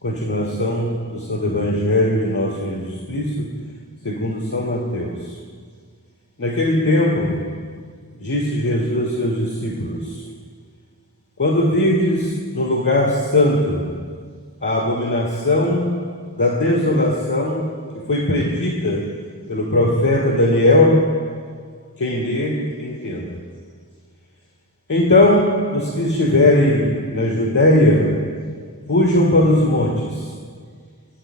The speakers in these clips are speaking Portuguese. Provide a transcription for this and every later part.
Continuação do Santo Evangelho de nosso Jesus Cristo, segundo São Mateus. Naquele tempo, disse Jesus a seus discípulos: quando virdes no lugar santo a abominação da desolação que foi predita pelo profeta Daniel, quem lê, entenda. Então, os que estiverem na Judéia, fujam para os montes,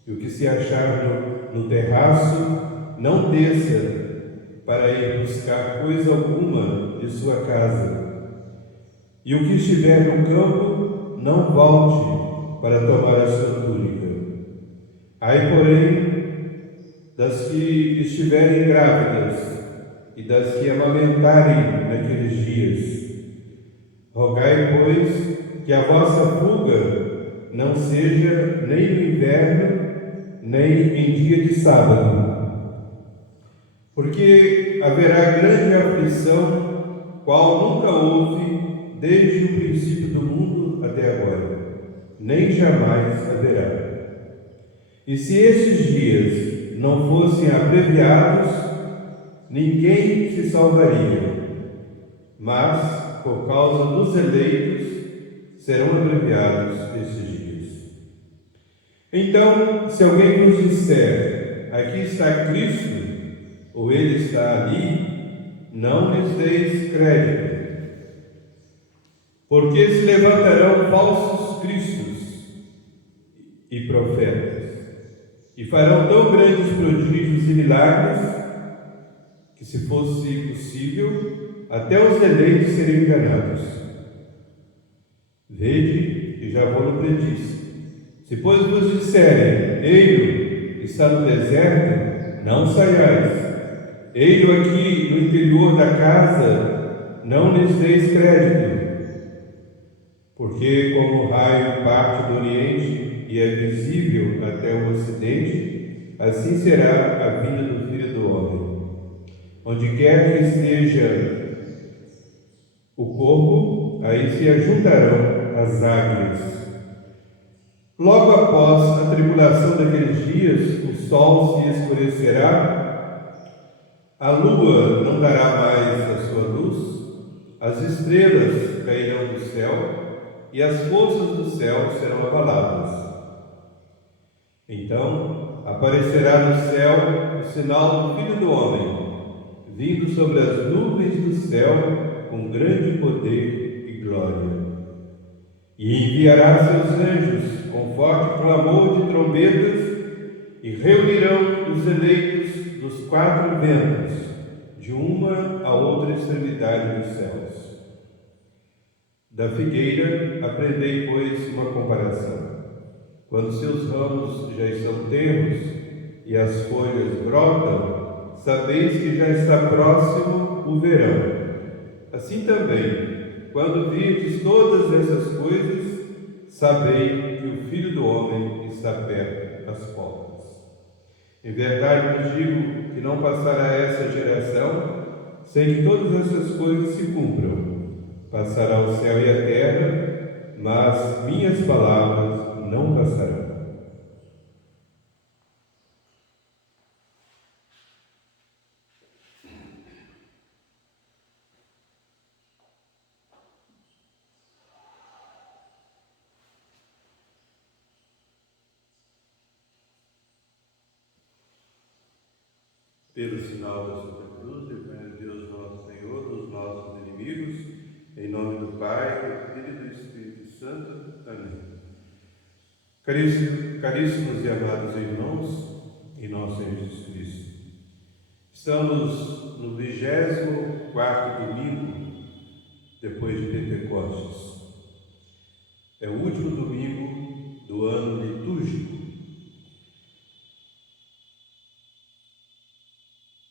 e o que se achar no terraço, não desça para ir buscar coisa alguma de sua casa. E o que estiver no campo, não volte para tomar a sua túnica. Ai, porém, das que estiverem grávidas e das que amamentarem naqueles dias, rogai, pois, que a vossa fuga não seja nem no inverno, nem em dia de sábado, porque haverá grande aflição, qual nunca houve desde o princípio do mundo até agora, nem jamais haverá. E se estes dias não fossem abreviados, ninguém se salvaria, mas, por causa dos eleitos, serão abreviados estes dias. Então, se alguém vos disser, aqui está Cristo, ou ele está ali, não lhes deis crédito, porque se levantarão falsos cristos e profetas, e farão tão grandes prodígios e milagres, que, se fosse possível, até os eleitos seriam enganados. Vede, que já vos predisse. Se, pois, vos disserem, ei-lo está no deserto, não saiais. Ei-lo aqui no interior da casa, não lhes deis crédito. Porque como o raio parte do Oriente e é visível até o Ocidente, assim será a vinda do Filho do Homem. Onde quer que esteja o corpo, aí se ajuntarão as águias. Logo após a tribulação daqueles dias, o sol se escurecerá, a lua não dará mais a sua luz, as estrelas cairão do céu e as forças do céu serão abaladas. Então aparecerá no céu o sinal do Filho do Homem, vindo sobre as nuvens do céu com grande poder e glória. E enviará seus anjos com forte clamor de trombetas e reunirão os eleitos dos quatro ventos, de uma a outra extremidade dos céus. Da figueira aprendei, pois, uma comparação. Quando seus ramos já estão tenros e as folhas brotam, sabeis que já está próximo o verão. Assim também, quando virdes todas essas coisas, sabei que o Filho do Homem está perto das portas. Em verdade vos digo que não passará essa geração sem que todas essas coisas se cumpram. Passará o céu e a terra, mas minhas palavras não passarão. Pelo sinal da Santa Cruz, defende Deus nosso Senhor dos nossos inimigos, em nome do Pai, do Filho e do Espírito Santo. Amém. Caríssimos e amados irmãos, em nosso Senhor Jesus Cristo, estamos no 24º domingo depois de Pentecostes. É o último domingo do ano litúrgico.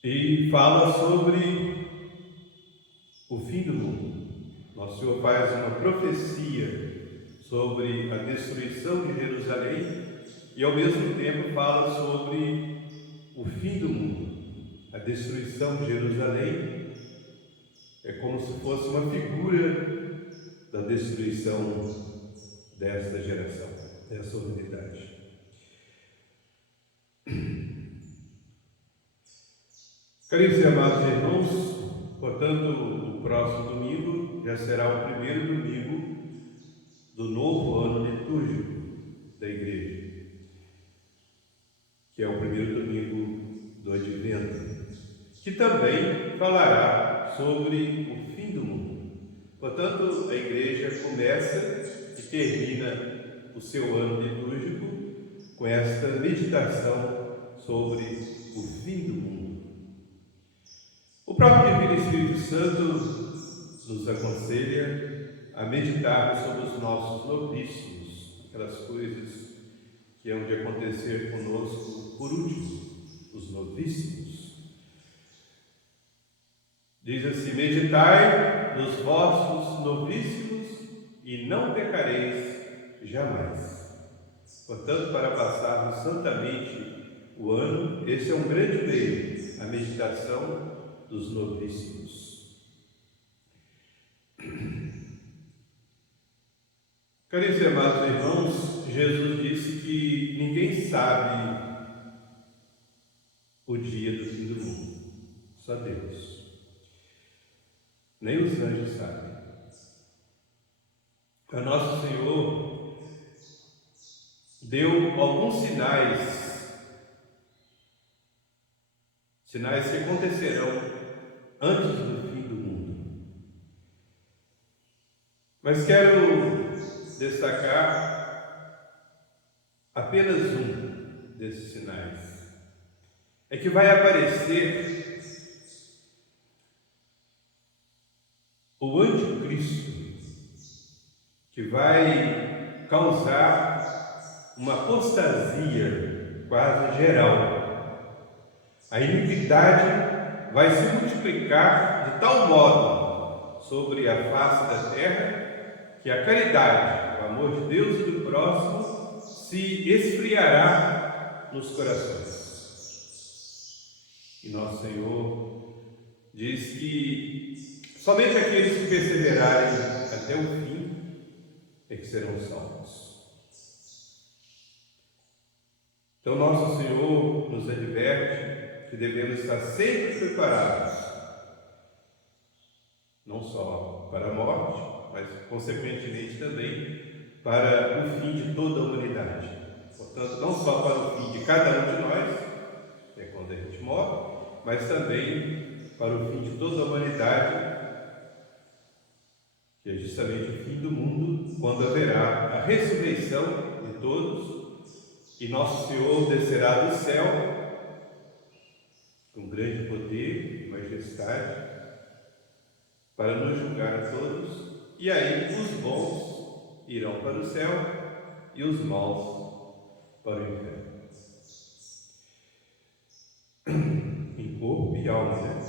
E fala sobre o fim do mundo. Nosso Senhor faz uma profecia sobre a destruição de Jerusalém e, ao mesmo tempo, fala sobre o fim do mundo. A destruição de Jerusalém é como se fosse uma figura da destruição desta geração, dessa humanidade. Caríssimos e amados irmãos, portanto, o próximo domingo já será o primeiro domingo do novo ano litúrgico da Igreja, que é o primeiro domingo do Advento, que também falará sobre o fim do mundo. Portanto, a Igreja começa e termina o seu ano litúrgico com esta meditação sobre o fim do mundo. O próprio Divino Espírito Santo nos aconselha a meditar sobre os nossos novícios, aquelas coisas que hão de acontecer conosco por último, os novíssimos. Diz assim: meditai nos vossos novíssimos e não pecareis jamais. Portanto, para passarmos santamente o ano, esse é um grande meio, a meditação dos novíssimos. Caríssimos e amados irmãos, Jesus disse que ninguém sabe o dia do fim do mundo, só Deus. Nem os anjos sabem. O nosso Senhor deu alguns sinais que acontecerão antes do fim do mundo. Mas quero destacar apenas um desses sinais. É que vai aparecer o anticristo, que vai causar uma apostasia quase geral. A iniquidade vai se multiplicar de tal modo sobre a face da terra que a caridade, o amor de Deus e do próximo se esfriará nos corações. E nosso Senhor diz que somente aqueles que perseverarem até o fim é que serão salvos. Então nosso Senhor nos adverte que devemos estar sempre preparados, não só para a morte, mas consequentemente também para o fim de toda a humanidade. Portanto, não só para o fim de cada um de nós, que é quando a gente morre, mas também para o fim de toda a humanidade, que é justamente o fim do mundo, quando haverá a ressurreição de todos e nosso Senhor descerá do céu com grande poder e majestade, para nos julgar a todos, e aí os bons irão para o céu e os maus para o inferno. Em corpo e alma, né?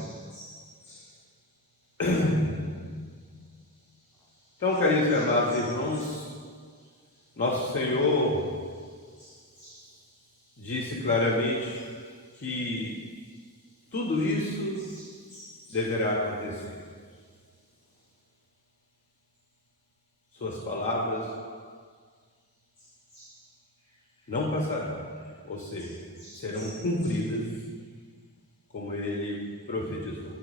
Então, caríssimos e amados irmãos, nosso Senhor disse claramente que tudo isso deverá acontecer. Suas palavras não passarão, ou seja, serão cumpridas como ele profetizou.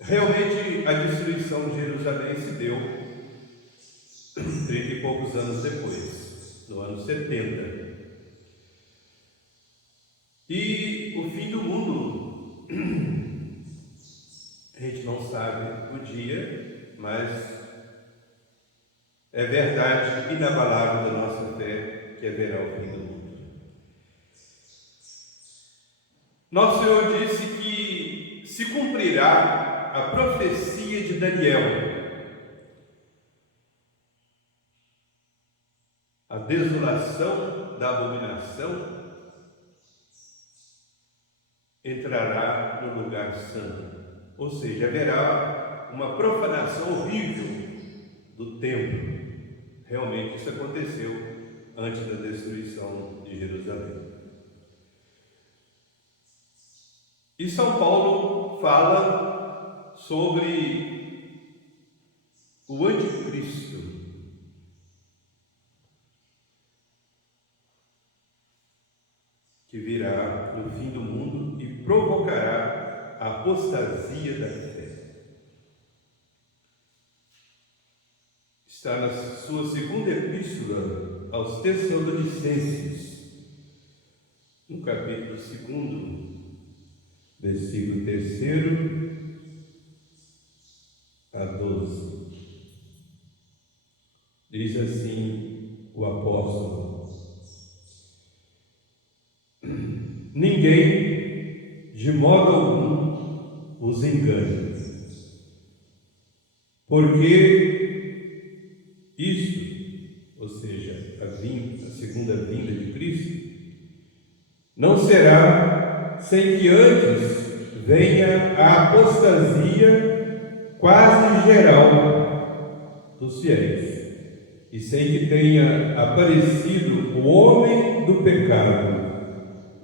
Realmente, a destruição de Jerusalém se deu 30 e poucos anos depois, no ano 70. E o fim do mundo, a gente não sabe o dia, mas é verdade inabalável da nossa fé que haverá o fim do mundo. Nosso Senhor disse que se cumprirá a profecia de Daniel. A desolação da abominação entrará no lugar santo, ou seja, haverá uma profanação horrível do templo. Realmente isso aconteceu antes da destruição de Jerusalém. E São Paulo fala sobre o anticristo, que que virá no fim do mundo e provocará a apostasia da fé. Está na sua segunda epístola aos Tessalonicenses, no capítulo 2, versículo 3 a 12. Diz assim o apóstolo: ninguém, de modo algum, os engane, porque isto, ou seja, a segunda vinda de Cristo, não será sem que antes venha a apostasia quase geral dos fiéis, e sem que tenha aparecido o homem do pecado,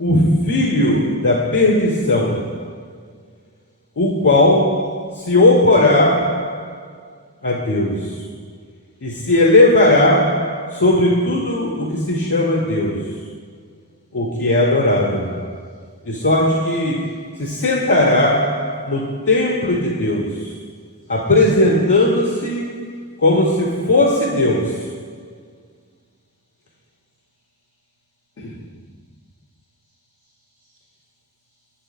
o filho da perdição, o qual se oporá a Deus e se elevará sobre tudo o que se chama Deus, o que é adorado, de sorte que se sentará no templo de Deus, apresentando-se como se fosse Deus.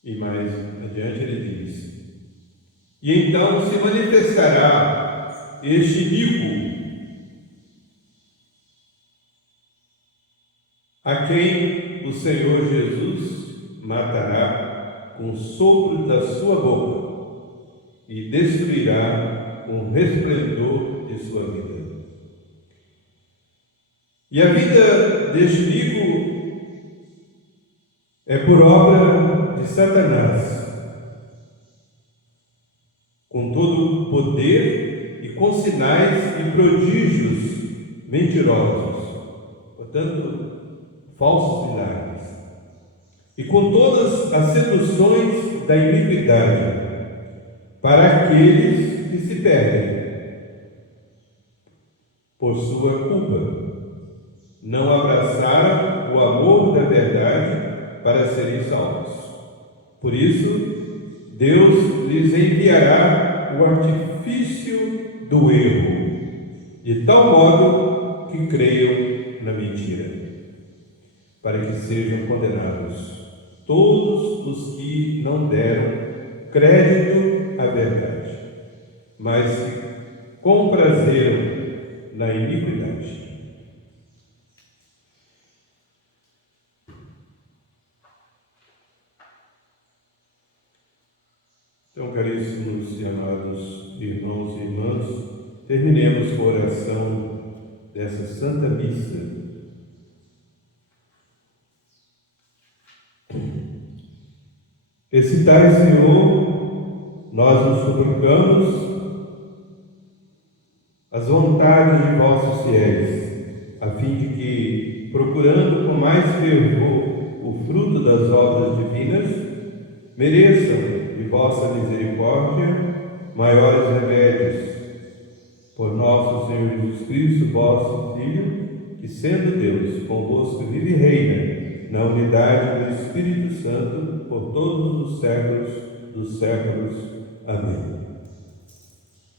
E mais adiante ele diz: e então se manifestará este iníquo, a quem o Senhor Jesus matará com o sopro da sua boca e destruirá com o resplendor de sua vida. E a vida deste iníquo é por obra de Satanás, com todo o poder e com sinais e prodígios mentirosos, portanto, falsos milagres, e com todas as seduções da iniquidade, para aqueles que se perdem por sua culpa, não abraçaram o amor da verdade para serem salvos. Por isso, Deus lhes enviará o artifício do erro, de tal modo que creiam na mentira, para que sejam condenados todos os que não deram crédito à verdade, mas se comprazeram na iniquidade. Então, caríssimos e amados irmãos e irmãs, terminemos com a oração dessa Santa Missa. Excitai, Senhor, nós nos suplicamos, as vontades de vossos fiéis, a fim de que, procurando com mais fervor o fruto das obras divinas, mereçam de vossa misericórdia maiores remédios. Por nosso Senhor Jesus Cristo, vosso Filho, que sendo Deus, convosco vive e reina, na unidade do Espírito Santo, por todos os séculos dos séculos. Amém.